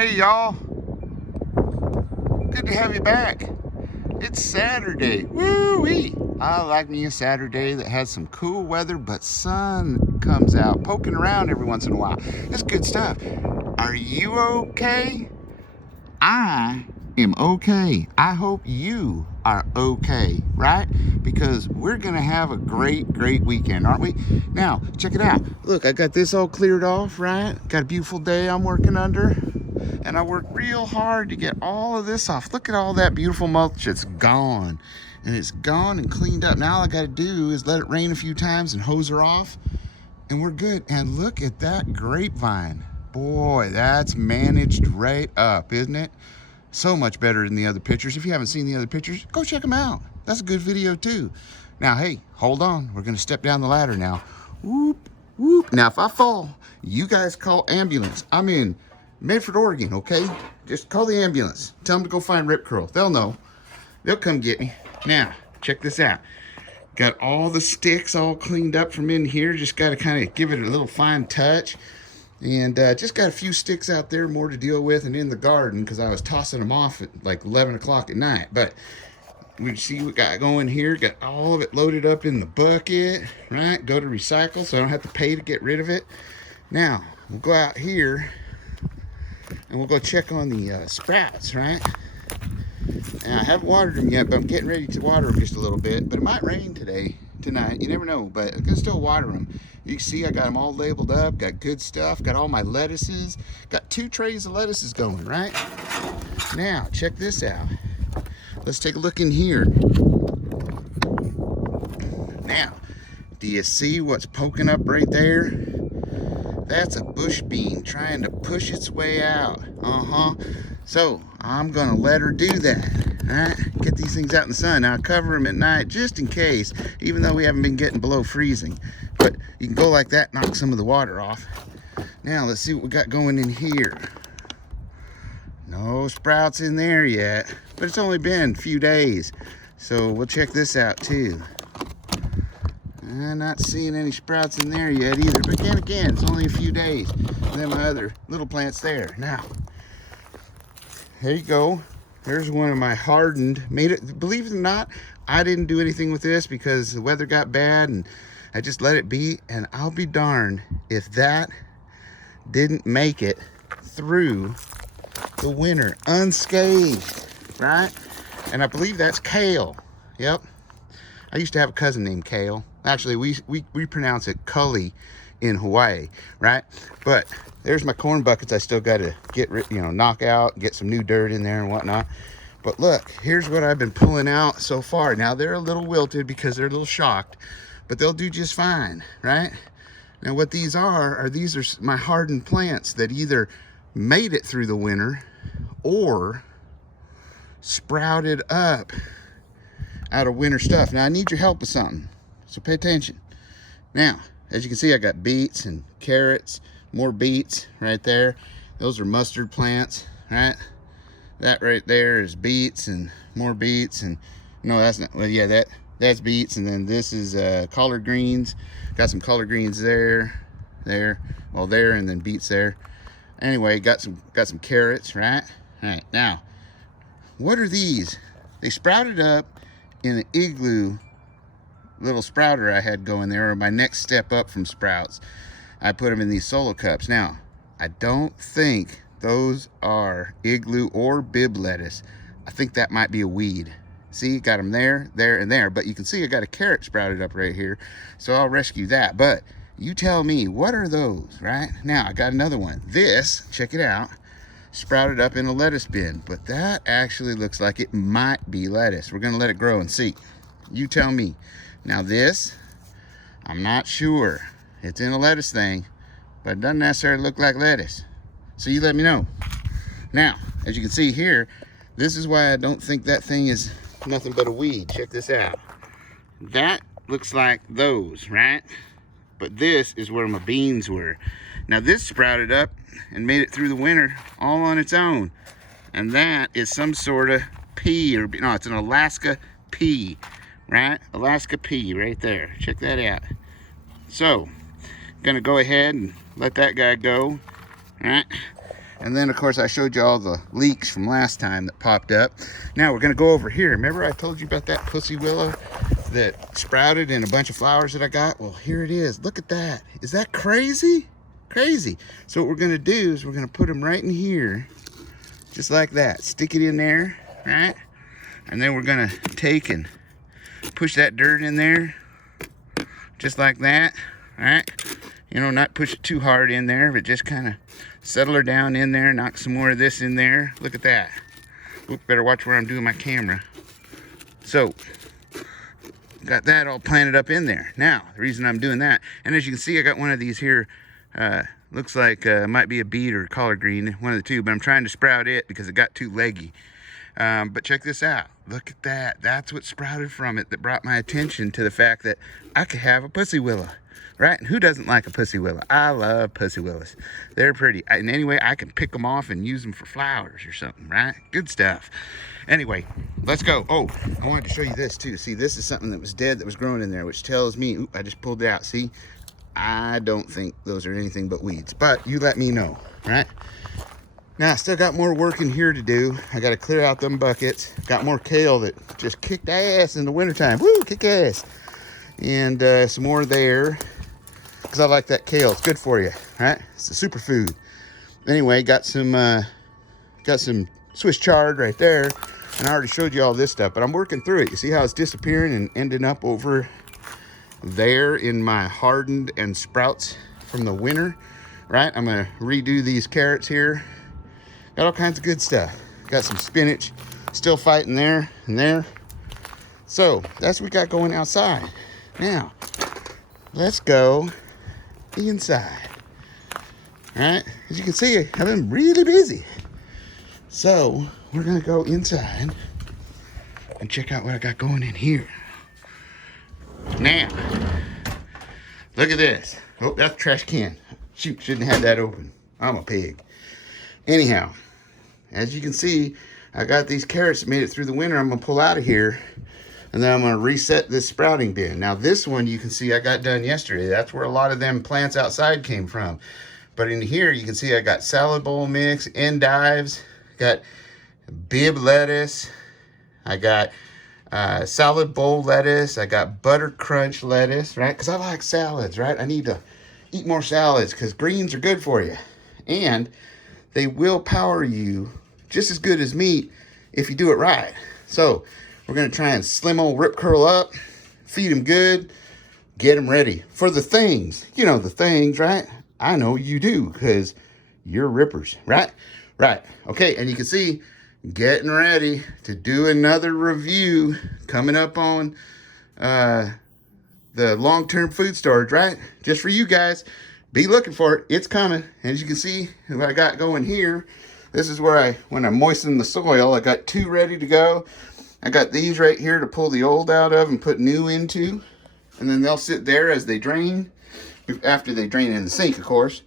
Hey y'all, good to have you back. It's Saturday, woo-wee. I like me a Saturday that has some cool weather, but sun comes out, poking around every once in a while. That's good stuff. Are you okay? I am okay. I hope you are okay, right? Because we're gonna have a great weekend, aren't we? Now, check it out. Look, I got this all cleared off, right? Got a beautiful day I'm working under. And I worked real hard to get all of this off. Look at all that beautiful mulch. It's gone. And it's gone and cleaned up. Now all I got to do is let it rain a few times and hose her off. And we're good. And look at that grapevine. Boy, that's managed right up, isn't it? So much better than the other pictures. If you haven't seen the other pictures, go check them out. That's a good video too. Now, hey, hold on. We're going to step down the ladder now. Whoop, whoop. Now, if I fall, you guys call ambulance. I'm in Medford, Oregon, okay? Just call the ambulance. Tell them to go find Rip Curl. They'll know. They'll come get me. Now, check this out. Got all the sticks all cleaned up from in here. Just got to kind of give it a little fine touch. And just got a few sticks out there more to deal with and in the garden because I was tossing them off at like 11 o'clock at night. But we see what we got going here. Got all of it loaded up in the bucket, right? Go to recycle so I don't have to pay to get rid of it. Now, we'll go out here and we'll go check on the sprouts, right? And I haven't watered them yet, but I'm getting ready to water them just a little bit. But it might rain tonight. You never know, but I'm gonna still water them. You can see I got them all labeled up, got good stuff, got all my lettuces, got 2 trays of lettuces going, right? Now, check this out. Let's take a look in here. Now, do you see what's poking up right there? That's a bush bean trying to push its way out. So I'm gonna let her do that. All right, get these things out in the sun. Now I cover them at night just in case, even though we haven't been getting below freezing. But you can go like that, knock some of the water off. Now let's see what we got going in here. No sprouts in there yet, but it's only been a few days. So we'll check this out too. I'm not seeing any sprouts in there yet either, but again, it's only a few days. And then my other little plants there. Now, there you go. There's one of my hardened, believe it or not, I didn't do anything with this because the weather got bad and I just let it be. And I'll be darned if that didn't make it through the winter unscathed, right? And I believe that's kale. Yep. I used to have a cousin named Kale. Actually, we pronounce it Cully in Hawaii, right? But there's my corn buckets I still got to get, knock out, get some new dirt in there and whatnot. But look, here's what I've been pulling out so far. Now, they're a little wilted because they're a little shocked, but they'll do just fine, right? Now, what these are my hardened plants that either made it through the winter or sprouted up out of winter stuff. Now I need your help with something, so pay attention. Now, as you can see, I got beets and carrots, more beets right there. Those are mustard plants, right? That right there is beets and more beets, and no, that's not, well, yeah, that's beets, and then this is collard greens. Got some collard greens there, and then beets there. Anyway, got some carrots, right? All right, now, what are these? They sprouted up in an igloo little sprouter I had going there, or my next step up from sprouts. I put them in these solo cups. Now, I don't think those are igloo or bib lettuce. I think that might be a weed. See, got them there, and there. But you can see I got a carrot sprouted up right here, so I'll rescue that. But you tell me, what are those, right? Now, I got another one. This, check it out, sprouted up in a lettuce bin, but that actually looks like it might be lettuce. We're gonna let it grow and see. You tell me. Now this, I'm not sure. It's in a lettuce thing, but it doesn't necessarily look like lettuce. So you let me know. Now, as you can see here, this is why I don't think that thing is nothing but a weed. Check this out. That looks like those, right? But this is where my beans were. Now this sprouted up and made it through the winter all on its own. And that is some sort of pea, or no, it's an Alaska pea, right? Alaska pea right there. Check that out. So, gonna go ahead and let that guy go, right? And then, of course, I showed you all the leaks from last time that popped up. Now, we're going to go over here. Remember I told you about that pussy willow that sprouted in a bunch of flowers that I got? Well, here it is. Look at that. Is that crazy? Crazy. So what we're going to do is we're going to put them right in here, just like that. Stick it in there, right? And then we're going to take and push that dirt in there, just like that, right? You know, not push it too hard in there, but just kind of settle her down in there, knock some more of this in there. Look at that. Oop, better watch where I'm doing my camera. So, got that all planted up in there. Now, the reason I'm doing that, and as you can see, I got one of these here, looks like might be a beet or collard green, one of the two, but I'm trying to sprout it because it got too leggy. But check this out. Look at that. That's what sprouted from it that brought my attention to the fact that I could have a pussy willow, right? And who doesn't like a pussy willow? I love pussy willows. They're pretty. And anyway, I can pick them off and use them for flowers or something, right? Good stuff. Anyway, let's go. Oh, I wanted to show you this too. See, this is something that was dead that was growing in there, which tells me, oop, I just pulled it out. See, I don't think those are anything but weeds, but you let me know, right? Now, I still got more work in here to do. I got to clear out them buckets. Got more kale that just kicked ass in the wintertime. Woo, kick ass. And some more there, because I like that kale. It's good for you, right? It's a superfood. Anyway, got some Swiss chard right there. And I already showed you all this stuff, but I'm working through it. You see how it's disappearing and ending up over there in my hardened and sprouts from the winter, right? I'm going to redo these carrots here. Got all kinds of good stuff. Got some spinach still fighting there and there. So that's what we got going outside. Now, let's go inside. All right, as you can see, I've been really busy. So we're gonna go inside and check out what I got going in here. Now, look at this. Oh, that's a trash can. Shoot, shouldn't have that open. I'm a pig. Anyhow, as you can see, I got these carrots that made it through the winter. I'm gonna pull out of here, and then I'm gonna reset this sprouting bin. Now this one, you can see I got done yesterday. That's where a lot of them plants outside came from. But in here, you can see I got salad bowl mix, endives, got bib lettuce, I got salad bowl lettuce, I got butter crunch lettuce, right? Because I like salads, right? I need to eat more salads because greens are good for you. And they will power you just as good as meat if you do it right. So we're going to try and slim old rip curl up, feed them good, get them ready for the things. You know the things, right? I know you do because you're rippers, right? Right. Okay, and you can see getting ready to do another review coming up on the long-term food storage, right? Just for you guys. Be looking for it. It's coming. As you can see, what I got going here, this is where when I moisten the soil, I got 2 ready to go. I got these right here to pull the old out of and put new into. And then they'll sit there as they drain, after they drain in the sink, of course.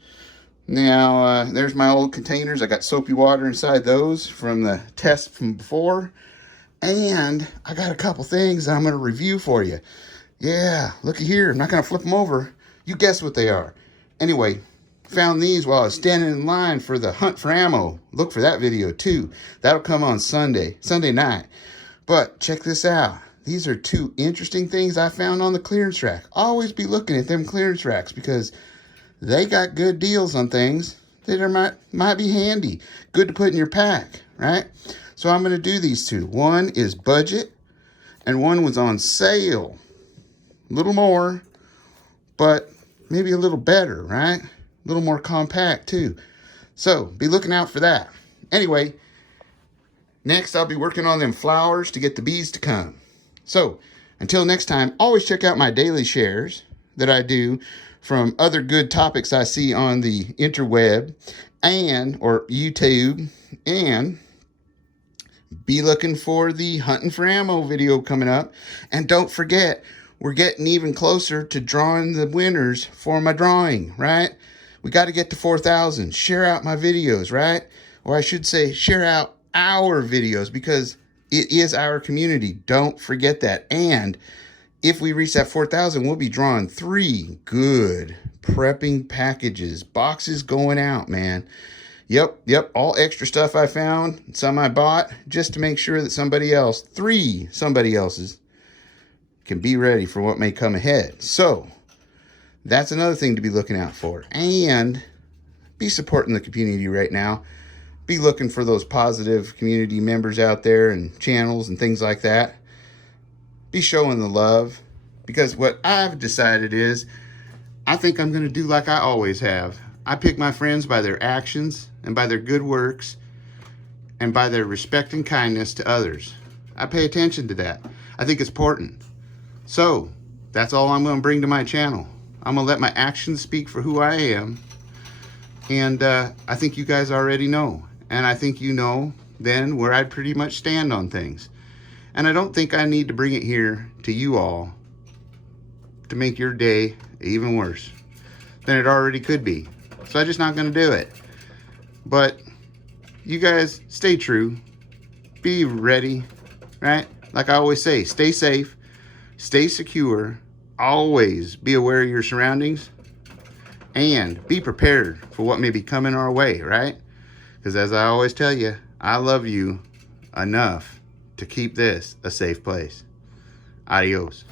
Now, there's my old containers. I got soapy water inside those from the test from before. And I got a couple things I'm going to review for you. Yeah, looky here. I'm not going to flip them over. You guess what they are. Anyway, found these while I was standing in line for the hunt for ammo. Look for that video too. That'll come on Sunday night. But check this out. These are 2 interesting things I found on the clearance rack. Always be looking at them clearance racks because they got good deals on things that might be handy. Good to put in your pack, right? So I'm going to do these 2. One is budget and one was on sale. A little more, but maybe a little better, right? A little more compact too. So be looking out for that. Anyway, next I'll be working on them flowers to get the bees to come. So until next time, always check out my daily shares that I do from other good topics I see on the interweb or YouTube, and be looking for the hunting for ammo video coming up. And don't forget, we're getting even closer to drawing the winners for my drawing, right? We got to get to 4,000. Share out my videos, right? Or I should say, share out our videos because it is our community. Don't forget that. And if we reach that 4,000, we'll be drawing 3 good prepping packages. Boxes going out, man. Yep, all extra stuff I found, some I bought, just to make sure that somebody else's, can be ready for what may come ahead. So, that's another thing to be looking out for. And be supporting the community right now. Be looking for those positive community members out there and channels and things like that. Be showing the love. Because what I've decided is, I think I'm going to do like I always have. I pick my friends by their actions and by their good works and by their respect and kindness to others. I pay attention to that. I think it's important. So, that's all I'm going to bring to my channel. I'm going to let my actions speak for who I am. And I think you guys already know. And I think you know then where I pretty much stand on things. And I don't think I need to bring it here to you all to make your day even worse than it already could be. So I'm just not going to do it. But you guys stay true. Be ready, right? Like I always say, stay safe, stay secure, always be aware of your surroundings, and be prepared for what may be coming our way, right? Because as I always tell you, I love you enough to keep this a safe place. Adios.